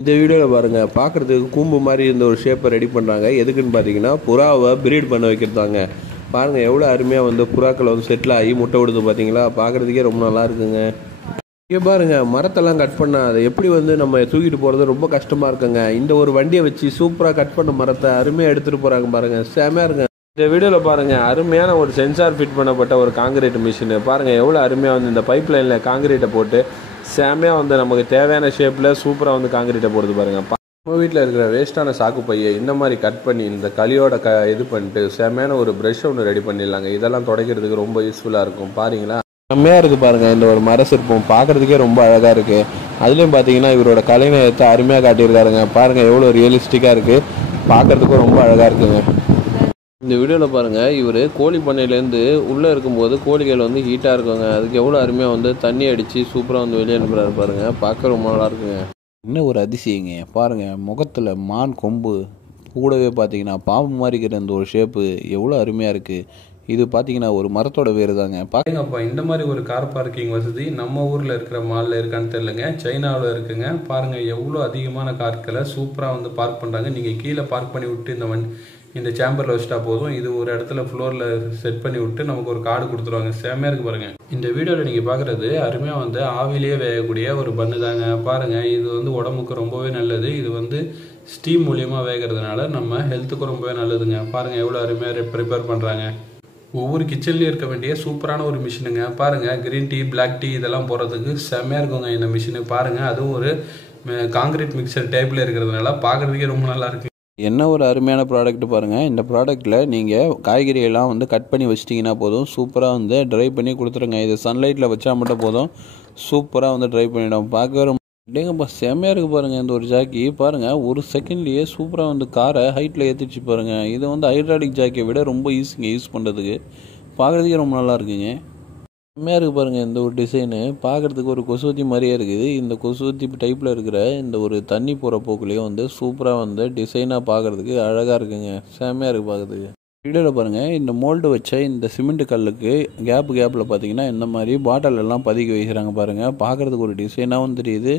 இந்த வீடியோவில் பாருங்கள், பார்க்குறதுக்கு கூம்பு மாதிரி இந்த ஒரு ஷேப்பை ரெடி பண்ணுறாங்க. எதுக்குன்னு பார்த்தீங்கன்னா புறாவை பிரீட் பண்ண வைக்கிறதாங்க. பாருங்கள் எவ்வளோ அருமையாக வந்து புறாக்களை வந்து செட்டில் ஆகி முட்டை விடுது பார்த்தீங்களா. பார்க்குறதுக்கே ரொம்ப நல்லா இருக்குங்க. இங்கே பாருங்கள், மரத்தெல்லாம் கட் பண்ண அதை எப்படி வந்து நம்ம தூக்கிட்டு போகிறது ரொம்ப கஷ்டமாக இருக்குங்க. இந்த ஒரு வண்டியை வச்சு சூப்பராக கட் பண்ண மரத்தை அருமையாக எடுத்துகிட்டு போகிறாங்க பாருங்கள், செமையாக இருக்குங்க. இந்த வீடியோவில் பாருங்கள், அருமையான ஒரு சென்சார் ஃபிட் பண்ணப்பட்ட ஒரு காங்கிரீட் மிஷின். பாருங்கள் எவ்வளோ அருமையாக வந்து இந்த பைப் லைனில் காங்கிரீட்டை போட்டு செமையாக வந்து நமக்கு தேவையான ஷேப்பில் சூப்பராக வந்து காங்கிரீட்டை போடுது பாருங்கள். நம்ம வீட்டில் இருக்கிற வேஸ்ட்டான சாக்கு பையை இந்த மாதிரி கட் பண்ணி இந்த களியோட இது பண்ணிட்டு செமையான ஒரு ப்ரஷ் ஒன்று ரெடி பண்ணிடலாங்க. இதெல்லாம் துடைக்கிறதுக்கு ரொம்ப யூஸ்ஃபுல்லாக இருக்கும். பாருங்களா செம்மையாக இருக்குது பாருங்கள். இந்த ஒரு மர சிற்பம் பார்க்குறதுக்கே ரொம்ப அழகாக இருக்குது. அதுலேயும் பார்த்தீங்கன்னா இவரோட கலைநயத்தை அருமையாக காட்டியிருக்காருங்க. பாருங்கள் எவ்வளோ ரியலிஸ்டிக்காக இருக்குது, பார்க்குறதுக்கும் ரொம்ப அழகாக இருக்குங்க. இந்த வீடியோவில் பாருங்கள், இவர் கோழி பண்ணையிலேருந்து உள்ளே இருக்கும்போது கோழிகள் வந்து ஹீட்டாக இருக்குங்க. அதுக்கு எவ்வளோ அருமையாக வந்து தண்ணி அடித்து சூப்பராக வந்து வெளியே அனுப்புகிறாரு பாருங்கள். பார்க்க ரொம்ப நல்லா இருக்குங்க. இன்னும் ஒரு அதிசயங்க பாருங்கள், முகத்தில் மான் கொம்பு கூடவே பார்த்தீங்கன்னா பாம்பு மாதிரி இருக்கிற இந்த ஒரு ஷேப்பு எவ்வளோ அருமையாக இருக்குது. இது பார்த்தீங்கன்னா ஒரு மரத்தோட வேறு தாங்க. பாருங்கப்பா, இந்த மாதிரி ஒரு கார் பார்க்கிங் வசதி நம்ம ஊரில் இருக்கிற மாலில் இருக்கான்னு தெரியலங்க, சைனாவில் இருக்குங்க. பாருங்கள் எவ்வளோ அதிகமான கார்களை சூப்பராக வந்து பார்க் பண்ணுறாங்க. நீங்கள் கீழே பார்க் பண்ணி விட்டு இந்த சேம்பரில் வச்சுட்டா போதும். இது ஒரு இடத்துல ஃப்ளோரில் செட் பண்ணி விட்டு நமக்கு ஒரு கார்டு கொடுத்துருவாங்க. செம்மையாக இருக்குது பாருங்கள். இந்த வீடியோவில் நீங்கள் பார்க்குறது அருமையாக வந்து ஆவிலேயே வேகக்கூடிய ஒரு பண்ணு தாங்க. பாருங்கள் இது வந்து உடம்புக்கு ரொம்பவே நல்லது. இது வந்து ஸ்டீம் மூலியமாக வேகிறதுனால நம்ம ஹெல்த்துக்கும் ரொம்பவே நல்லதுங்க. பாருங்கள் எவ்வளோ அருமையாக ப்ரிப்பேர் பண்ணுறாங்க. ஒவ்வொரு கிச்சன்லேயும் இருக்க வேண்டிய சூப்பரான ஒரு மிஷினுங்க. பாருங்கள் க்ரீன் டீ, பிளாக் டீ இதெல்லாம் போடுறதுக்கு செம்மையாக இருக்குங்க இந்த மிஷினு. பாருங்கள் அதுவும் ஒரு காங்கிரீட் மிக்சர் டைப்பில் இருக்கிறதுனால பார்க்குறதுக்கே ரொம்ப நல்லா இருக்குது. என்ன ஒரு அருமையான ப்ராடக்ட் பாருங்கள். இந்த ப்ராடக்ட்டில் நீங்கள் காய்கறியெல்லாம் வந்து கட் பண்ணி வச்சிட்டிங்கன்னா போதும், சூப்பராக வந்து ட்ரை பண்ணி கொடுத்துருங்க. இது சன்லைட்டில் வச்சா மட்டும் போதும், சூப்பராக வந்து ட்ரை பண்ணிவிடும். பார்க்கவே ரொம்ப டேங்கப்பா செம்மையாக இருக்குது பாருங்கள். இந்த ஒரு ஜாக்கி பாருங்கள், ஒரு செகண்ட்லேயே சூப்பராக வந்து காரை ஹைட்டில் ஏற்றிடுச்சு பாருங்கள். இது வந்து ஹைட்ராலிக் ஜாக்கியை விட ரொம்ப ஈஸிங்க யூஸ் பண்ணுறதுக்கு. பார்க்குறதுக்கே ரொம்ப நல்லா இருக்குங்க. செம்மையாக இருக்குது பாருங்கள். இந்த ஒரு டிசைனு பார்க்குறதுக்கு ஒரு கொசுவத்தி மாதிரியே இருக்குது. இந்த கொசுவத்தி டைப்பில் இருக்கிற இந்த ஒரு தண்ணி போகிற போக்குலேயும் வந்து சூப்பராக வந்து டிசைனாக பார்க்குறதுக்கு அழகாக இருக்குங்க. செம்மையாக இருக்குது பார்க்குறதுக்கு. வீடியோவில் பாருங்கள், இந்த மோல்டு வச்ச இந்த சிமெண்ட் கல்லுக்கு கேப்பில் பார்த்தீங்கன்னா இந்த மாதிரி பாட்டில் எல்லாம் பதுக்கி வைக்கிறாங்க பாருங்கள். பார்க்குறதுக்கு ஒரு டிசைனாகவும் தெரியுது.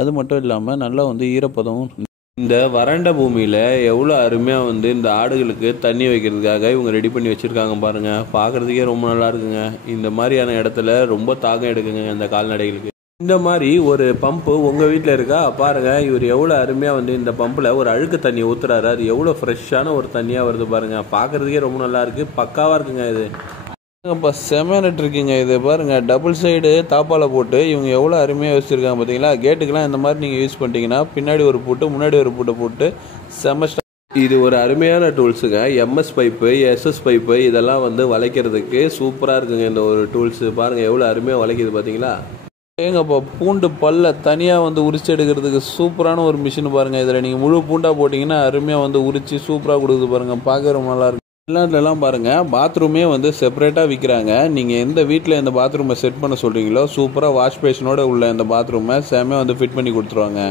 அது மட்டும் இல்லாமல் நல்லா வந்து ஈரப்பதமும். இந்த வறண்ட பூமியில் எவ்வளோ அருமையாக வந்து இந்த ஆடுகளுக்கு தண்ணி வைக்கிறதுக்காக இவங்க ரெடி பண்ணி வச்சுருக்காங்க பாருங்கள். பார்க்குறதுக்கே ரொம்ப நல்லா இருக்குங்க. இந்த மாதிரியான இடத்துல ரொம்ப தாகம் எடுக்குங்க இந்த கால்நடைகளுக்கு. இந்த மாதிரி ஒரு பம்பு உங்கள் வீட்டில் இருக்கா பாருங்கள். இவர் எவ்வளோ அருமையாக வந்து இந்த பம்பில் ஒரு அழுக்கு தண்ணி ஊற்றுறாரு. அது எவ்வளோ ஃப்ரெஷ்ஷான ஒரு தண்ணியாக வருது பாருங்கள். பார்க்குறதுக்கே ரொம்ப நல்லா இருக்குது, பக்காவாக இருக்குங்க. இது இப்போ செமனட் இருக்குங்க. இது பாருங்கள், டபுள் சைடு தாப்பால் போட்டு இவங்க எவ்வளோ அருமையாக வச்சுருக்காங்க பார்த்தீங்களா. கேட்டுக்கெலாம் இந்த மாதிரி நீங்கள் யூஸ் பண்ணிட்டீங்கன்னா பின்னாடி ஒரு பூட்டு முன்னாடி ஒரு பூட்டை போட்டு செமஸ்டர். இது ஒரு அருமையான டூல்ஸுங்க. எம்எஸ் பைப்பு, எஸ்எஸ் பைப்பு இதெல்லாம் வந்து வளைக்கிறதுக்கு சூப்பராக இருக்குங்க இந்த ஒரு டூல்ஸு. பாருங்கள் எவ்வளோ அருமையாக வளைக்குது பார்த்தீங்களா. ஏங்கப்பா பூண்டு பல்ல தனியாக வந்து உரிச்சு எடுக்கிறதுக்கு சூப்பரான ஒரு மிஷின் பாருங்கள். இதில் நீங்கள் முழு பூண்டாக போட்டிங்கன்னா அருமையாக வந்து உரிச்சு சூப்பராக கொடுக்குது பாருங்கள். பார்க்க ரொம்ப நல்லா இருக்கு. வெளிநாட்டிலலாம் பாருங்கள், பாத்ரூமே வந்து செப்பரேட்டாக விற்கிறாங்க. நீங்கள் எந்த வீட்டில் இந்த பாத்ரூமை செட் பண்ண சொல்கிறீங்களோ சூப்பராக வாஷ் பேஷனோட உள்ள இந்த பாத்ரூமை செம்மையாக வந்து ஃபிட் பண்ணி கொடுத்துருவாங்க.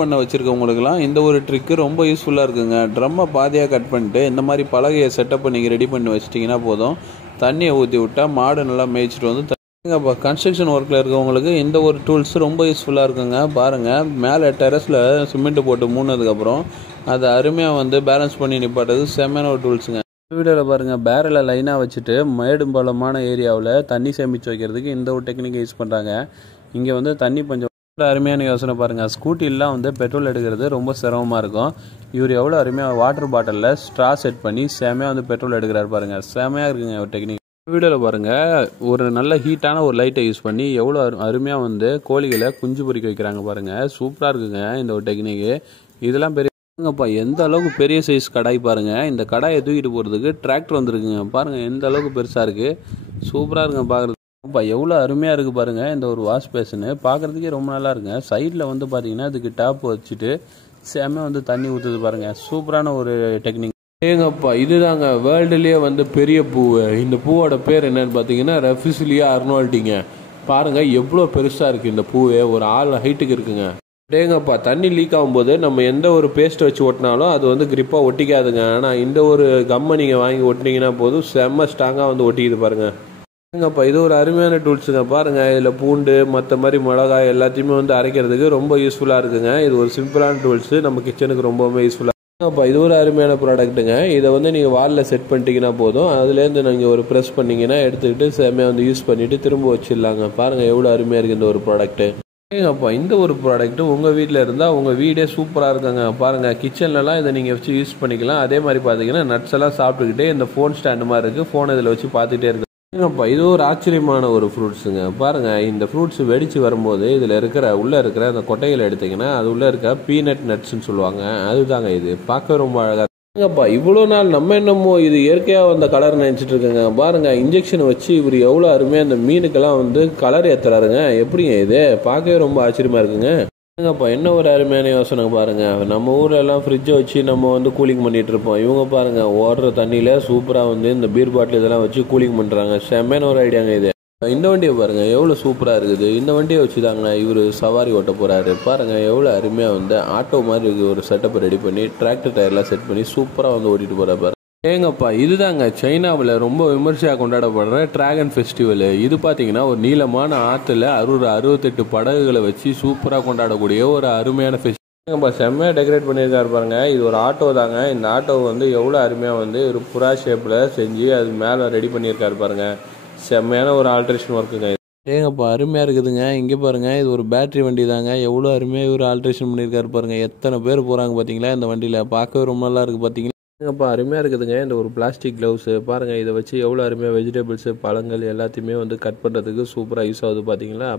பண்ண வச்சுருக்கவங்களுக்குலாம் இந்த ஒரு ட்ரிக்கு ரொம்ப யூஸ்ஃபுல்லாக இருக்குங்க. ட்ரம்மை பாதியாக கட் பண்ணிட்டு இந்த மாதிரி பலகையை செட்டப்பை நீங்கள் ரெடி பண்ணி வச்சிட்டிங்கன்னா போதும், தண்ணியை ஊற்றி விட்டால் மாடு நல்லா மேய்ச்சிட்டு வந்து இப்போ கன்ஸ்ட்ரக்ஷன் ஒர்க்கில் இருக்கவங்களுக்கு இந்த ஒரு டூல்ஸ் ரொம்ப யூஸ்ஃபுல்லாக இருக்குங்க. பாருங்கள் மேலே டெரஸில் சிமெண்ட்டு போட்டு மூணுனதுக்கப்புறம் அதை அருமையாக வந்து பேலன்ஸ் பண்ணி நிப்பாட்டது செம்மையான ஒரு டூல்ஸுங்க. வீடியோவில் பாருங்கள், பேரலில் லைனாக வச்சுட்டு மேடும் பள்ளமான ஏரியாவில் தண்ணி சேமித்து வைக்கிறதுக்கு இந்த ஒரு டெக்னிக்கை யூஸ் பண்ணுறாங்க. இங்கே வந்து தண்ணி கொஞ்சம் அருமையான யோசனை பாருங்கள். ஸ்கூட்டிலாம் வந்து பெட்ரோல் எடுக்கிறது ரொம்ப சிரமமாக இருக்கும். இவர் எவ்வளோ அருமையாக வாட்டர் பாட்டிலில் ஸ்ட்ரா செட் பண்ணி செம்மையாக வந்து பெட்ரோல் எடுக்கிறாரு பாருங்கள். செம்மையாக இருக்குங்க ஒரு டெக்னிக். வீடியோவில் பாருங்கள், ஒரு நல்ல ஹீட்டான ஒரு லைட்டை யூஸ் பண்ணி எவ்வளோ அருமையாக வந்து கோழிகளை குஞ்சு பொறிக்க வைக்கிறாங்க பாருங்கள். சூப்பராக இருக்குங்க இந்த ஒரு டெக்னிக்கு. இதெல்லாம் பெரியப்பா எந்த அளவுக்கு பெரிய சைஸ் கடாய் பாருங்கள். இந்த கடாயை தூக்கிட்டு போகிறதுக்கு டிராக்டர் வந்துருக்குங்க. பாருங்கள் எந்த அளவுக்கு பெருசாக இருக்குது, சூப்பராக இருக்குங்க பார்க்குறது. எவ்வளோ அருமையாக இருக்குது பாருங்கள். இந்த ஒரு வாஷ் பேஷனு பார்க்குறதுக்கே ரொம்ப நல்லா இருக்குங்க. சைடில் வந்து பார்த்தீங்கன்னா இதுக்கு டாப் வச்சுட்டு செம்மையாக வந்து தண்ணி ஊற்றுது பாருங்கள். சூப்பரான ஒரு டெக்னிக். ஏங்கப்பா இதுதாங்க வேர்ல்டுலேயே வந்து பெரிய பூ. இந்த பூவோட பேர் என்னன்னு பார்த்தீங்கன்னா ரெஃபிசிலியா அர்னால்டிங்க. பாருங்கள் எவ்வளோ பெருசாக இருக்குது இந்த பூவே, ஒரு ஆள் ஹைட்டுக்கு இருக்குங்க. டேங்கப்பா தண்ணி லீக் ஆகும்போது நம்ம எந்த ஒரு பேஸ்ட்டை வச்சு ஒட்டினாலும் அது வந்து கிரிப்பாக ஒட்டிக்காதுங்க. ஆனால் இந்த ஒரு கம்மை நீங்கள் வாங்கி ஒட்டினீங்கன்னா போதும், செம்ம ஸ்ட்ராங்காக வந்து ஒட்டிக்கிது பாருங்கள். அப்போ இது ஒரு அருமையான டூல்ஸுங்க பாருங்கள். இதில் பூண்டு மற்ற மாதிரி மிளகாய் எல்லாத்தையுமே வந்து அரைக்கிறதுக்கு ரொம்ப யூஸ்ஃபுல்லாக இருக்குங்க. இது ஒரு சிம்பிளான டூல்ஸு, நம்ம கிச்சனுக்கு ரொம்பவுமே யூஸ்ஃபுல்லாக. அப்போ இது ஒரு அருமையான ப்ராடக்ட்டுங்க. இதை வந்து நீங்கள் வாலில் செட் பண்ணிட்டீங்கன்னா போதும், அதுலேருந்து நீங்கள் ஒரு ப்ரெஸ் பண்ணிங்கன்னா எடுத்துக்கிட்டு செம்மையாக வந்து யூஸ் பண்ணிவிட்டு திரும்ப வச்சிடலாங்க. பாருங்கள் எவ்வளோ அருமையாக இருக்குது இந்த ஒரு ப்ராடக்ட்டு. ஏங்கப்பா இந்த ஒரு ப்ராடக்ட்டு உங்கள் வீட்டில் இருந்தால் உங்கள் வீடே சூப்பராக இருக்குங்க. பாருங்கள் கிச்சன்லலாம் இதை நீங்கள் வச்சு யூஸ் பண்ணிக்கலாம். அதே மாதிரி பார்த்தீங்கன்னா நட்ஸ் எல்லாம் சாப்பிட்டுக்கிட்டே இந்த ஃபோன் ஸ்டாண்டு மாதிரி இருக்குது, ஃபோன் இதில் வச்சு பார்த்துட்டே இருக்கு. ஏங்கப்பா இது ஒரு ஆச்சரியமான ஒரு ஃப்ரூட்ஸுங்க. பாருங்கள் இந்த ஃப்ரூட்ஸ் வெடித்து வரும்போது இதில் உள்ளே இருக்கிற அந்த கொட்டைகளை எடுத்திங்கன்னா அது உள்ளே இருக்க பீனட் நட்ஸ்ன்னு சொல்லுவாங்க, அதுதாங்க இது. பார்க்க ரொம்ப அழகாக இருக்குங்கப்பா. இவ்வளோ நாள் நம்ம என்னமோ இது இயற்கையாக வந்த கலர் நினச்சிட்டு இருக்கேங்க. பாருங்கள் இன்ஜெக்ஷன் வச்சு இவர் எவ்வளோ அருமையாக அந்த மீனுக்கெல்லாம் வந்து கலர் ஏற்றுறாருங்க. எப்படிங்க இது பார்க்கவே ரொம்ப ஆச்சரியமாக இருக்குங்க. ஏங்கப்பா என்ன ஒரு அருமையான யோசனை பாருங்கள். நம்ம ஊரில் எல்லாம் ஃப்ரிட்ஜை வச்சு நம்ம வந்து கூலிங் பண்ணிகிட்டு இருப்போம். இவங்க பாருங்கள் ஓடுற தண்ணியில் சூப்பராக வந்து இந்த பீர் பாட்டில் இதெல்லாம் வச்சு கூலிங் பண்ணுறாங்க. செம்மையான ஒரு ஐடியாங்க இது. இந்த வண்டியை பாருங்கள் எவ்வளோ சூப்பராக இருக்குது. இந்த வண்டியை வச்சு தாங்க இவர் சவாரி ஓட்ட போகிறாரு. பாருங்கள் எவ்வளோ அருமையாக வந்து ஆட்டோ மாதிரி ஒரு செட்டப்பை ரெடி பண்ணி டிராக்டர் டயர்லாம் செட் பண்ணி சூப்பராக வந்து ஓட்டிகிட்டு போகிறாரு. ஏங்கப்பா இதுதாங்க சைனாவில் ரொம்ப விமர்சையாக கொண்டாடப்படுற டிராகன் ஃபெஸ்டிவல். இது பார்த்தீங்கன்னா ஒரு நீளமான ஆற்றுல 68 படகுகளை வச்சு சூப்பராக கொண்டாடக்கூடிய ஒரு அருமையான ஃபெஸ்டிவல். செம்மையாக டெக்கரேட் பண்ணியிருக்காரு பாருங்க. இது ஒரு ஆட்டோ தாங்க. இந்த ஆட்டோ வந்து எவ்வளோ அருமையாக வந்து ஒரு புறா ஷேப்பில் செஞ்சு அது மேலே ரெடி பண்ணியிருக்காரு பாருங்க. செம்மையான ஒரு ஆல்ட்ரேஷன் ஒர்க்குங்க. ஏங்கப்பா அருமையாக இருக்குதுங்க. இங்கே பாருங்கள் இது ஒரு பேட்டரி வண்டி தாங்க. எவ்வளோ அருமையாக ஒரு ஆல்ட்ரேஷன் பண்ணியிருக்காரு பாருங்கள். எத்தனை பேர் போகிறாங்க பார்த்தீங்களா இந்த வண்டியில். பார்க்கவே ரொம்ப நல்லா இருக்குது பார்த்தீங்களா. ஏங்கப்பா அருமையாக இருக்குதுங்க. இந்த ஒரு பிளாஸ்டிக் க்ளவுஸு பாருங்கள். இதை வச்சு எவ்வளோ அருமையாக வெஜிடபிள்ஸு பழங்கள் எல்லாத்தையுமே வந்து கட் பண்ணுறதுக்கு சூப்பராக யூஸ் ஆகுது பார்த்தீங்களா.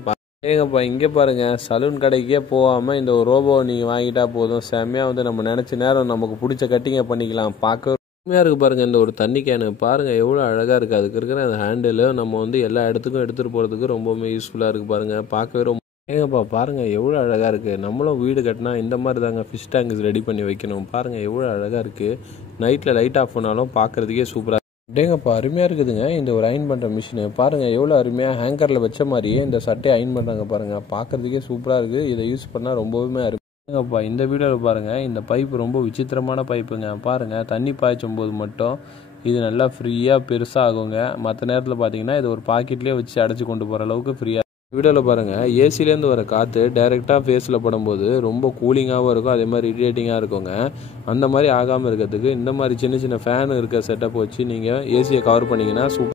ஏங்கப்பா இங்கே பாருங்கள் சலூன் கடைக்கே போகாமல் இந்த ஒரு ரோபோவை நீங்கள் வாங்கிட்டா போதும், செம்மையாக வந்து நம்ம நினச்ச நேரம் நமக்கு பிடிச்ச கட்டிங்கை பண்ணிக்கலாம். பார்க்க அருமையாக இருக்குது பாருங்கள். இந்த ஒரு தண்ணி கேனு பாருங்கள் எவ்வளோ அழகாக இருக்குது. அதுக்கு இருக்கிற அந்த ஹேண்டில் நம்ம வந்து எல்லா இடத்துக்கும் எடுத்துகிட்டு போகிறதுக்கு ரொம்பவுமே யூஸ்ஃபுல்லாக இருக்குது பாருங்கள். பார்க்கவே ரொம்ப ஏங்கப்பா பாருங்கள் எவ்வளோ அழகாக இருக்குது. நம்மளும் வீடு கட்டினா இந்த மாதிரி தாங்க ஃபிஷ் டேங்க்ஸ் ரெடி பண்ணி வைக்கணும். பாருங்கள் எவ்வளோ அழகாக இருக்குது. நைட்டில் லைட் ஆஃப் பண்ணாலும் பார்க்குறதுக்கே சூப்பராக டேங்கப்பா அருமையாக இருக்குதுங்க. இந்த ஒரு அயன் பண்ணுற மிஷினு பாருங்கள் எவ்வளோ அருமையாக ஹேங்கரில் வச்ச மாதிரியே இந்த சட்டையை அயன் பண்ணுறாங்க பாருங்கள். பார்க்குறதுக்கே சூப்பராக இருக்குது. இதை யூஸ் பண்ணால் ரொம்பவுமே அருமையாங்கப்பா. இந்த வீடியோவில் பாருங்கள் இந்த பைப்பு ரொம்ப விசித்திரமான பைப்புங்க. பாருங்கள் தண்ணி பாய்ச்சும் போது மட்டும் இது நல்லா ஃப்ரீயாக பெருசாக ஆகுங்க. மற்ற நேரத்தில் பார்த்தீங்கன்னா இது ஒரு பாக்கெட்லேயே வச்சு அடைச்சி கொண்டு போகிற அளவுக்கு ஃப்ரீயாக. வீடியோவில் பாருங்கள் ஏசிலேருந்து வர காற்று டைரெக்டாக ஃபேஸில் படும்போது ரொம்ப கூலிங்காகவும் இருக்கும், அதே மாதிரி இரிட்டேட்டிங்காக இருக்குங்க. அந்த மாதிரி ஆகாமல் இருக்கிறதுக்கு இந்த மாதிரி சின்ன சின்ன ஃபேன் இருக்க செட்டப் வச்சு நீங்கள் ஏசியை கவர் பண்ணிங்கன்னா சூப்பர்.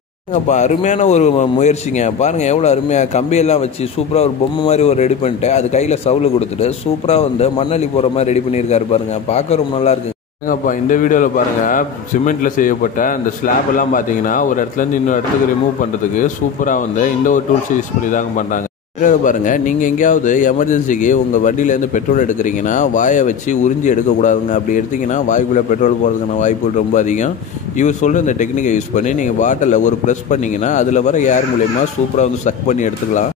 அருமையான ஒரு முயற்சிங்க. பாருங்கள் எவ்வளோ அருமையாக கம்பியெல்லாம் வச்சு சூப்பராக ஒரு பொம்மை மாதிரி ஒரு ரெடி பண்ணிட்டு அது கையில் சவுளு கொடுத்துட்டு சூப்பராக வந்து மண்ணள்ளி போகிற மாதிரி ரெடி பண்ணியிருக்காரு பாருங்கள். பார்க்க ரொம்ப நல்லா இருக்குங்க. இந்த வீடியோவில் பாருங்கள் சிமெண்ட்டில் செய்யப்பட்ட அந்த ஸ்லாப் எல்லாம் பார்த்தீங்கன்னா ஒரு இடத்துலேருந்து இன்னொரு இடத்துக்கு ரிமூவ் பண்ணுறதுக்கு சூப்பராக வந்து இந்த ஒரு டூல்ஸ் யூஸ் பண்ணி தாங்க பண்ணுறாங்க. வீடியோவில் பாருங்கள் நீங்கள் எங்கேயாவது எமர்ஜென்சிக்கு உங்கள் வண்டியிலேருந்து பெட்ரோல் எடுக்கிறீங்கன்னா வாயை வச்சு உறிஞ்சி எடுக்கக்கூடாதுங்க. அப்படி எடுத்திங்கன்னா வாய்க்குள்ளே பெட்ரோல் போகிறதுக்கான வாய்ப்புகள் ரொம்ப அதிகம். இவர் சொல்கிற இந்த டெக்னிக்கை யூஸ் பண்ணி நீங்கள் பாட்டிலில் ஒரு ப்ரெஸ் பண்ணிங்கன்னா அதில் வர ஏர் மூலயமா சூப்பராக வந்து சக் பண்ணி எடுத்துக்கலாம்.